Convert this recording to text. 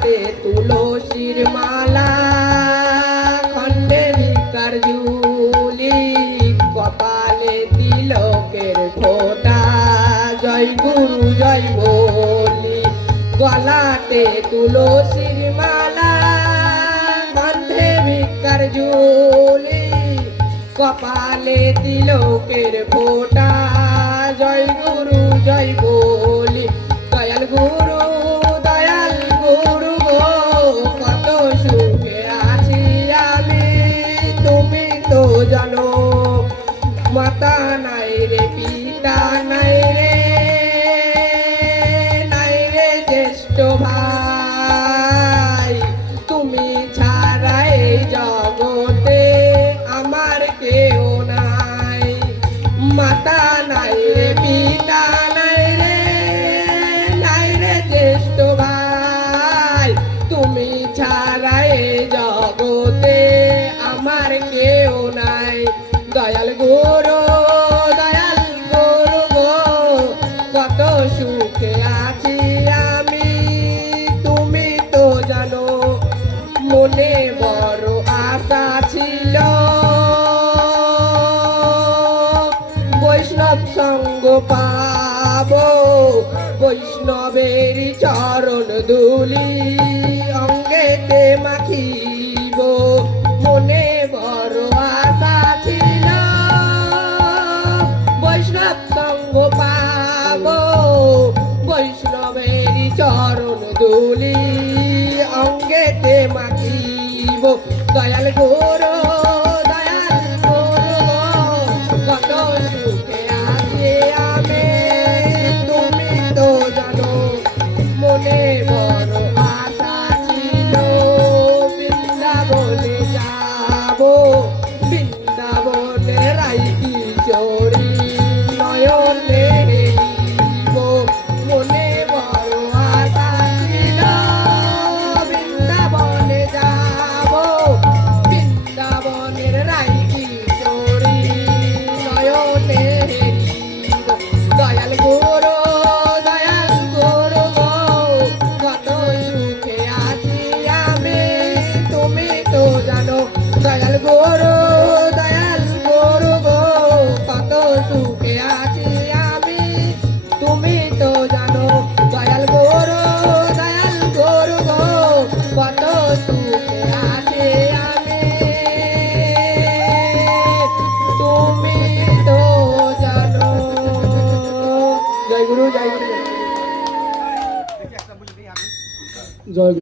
গলাতে তুলসীর মালা খণ্ডে ভিক্ষার ঝুলি কপালে তিলকের ফোঁটা জয় গুরু জয় বলি গলাতে তুলসীর মালা খণ্ডে ভিক্ষার ঝুলি কপালে তিলকের ফোঁটা জয় গুরু জয় বলি দয়াল গুরু গো কত সুখে আছি আমি তুমি তো জানো মাতা নাই রে পিতা নাই রে জ্যেষ্ঠ ভাই তুমি ছাড়া এই জগতে আমার কেউ নাই মাতা নাই রে পিতা নাই রে জ্যেষ্ঠ ভাই তুমি ছাড়া এই জগতে আমার কেউ নাই দয়াল গুরু গো কত সুখে আছি আমি তুমি তো জানো মনে বড় আশা ছিল বৈষ্ণব সঙ্গ পাবো বৈষ্ণবের চরণ ধুলি অঙ্গেতে মাখিব মনে বড় আশা ছিল বৈষ্ণব সঙ্গ পাবো বৈষ্ণবের চরণ ধুলি অঙ্গেতে মাখিব দয়াল গুরু